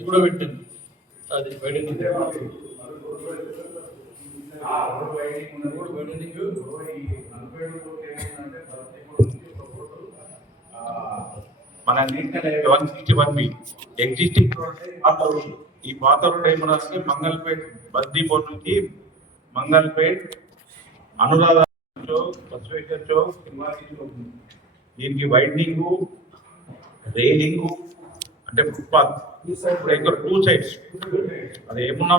కూడా పెట్టింది అది వైడనింగ్ మన 161B ఎగ్జిస్టింగ్ పాత రోడ్డు. ఈ పాత రోడ్డు ఏమన్నా మంగళపేట్ బస్దీపూర్ నుంచి మంగళపేట్ అనురాధ బసవేశ్వర్ చౌక్ శివాజీ చౌక్ దీనికి వైడనింగ్ రైలింగ్ అంటే ఫుట్పాత్ టూ సైడ్స్ అది ఏమన్నా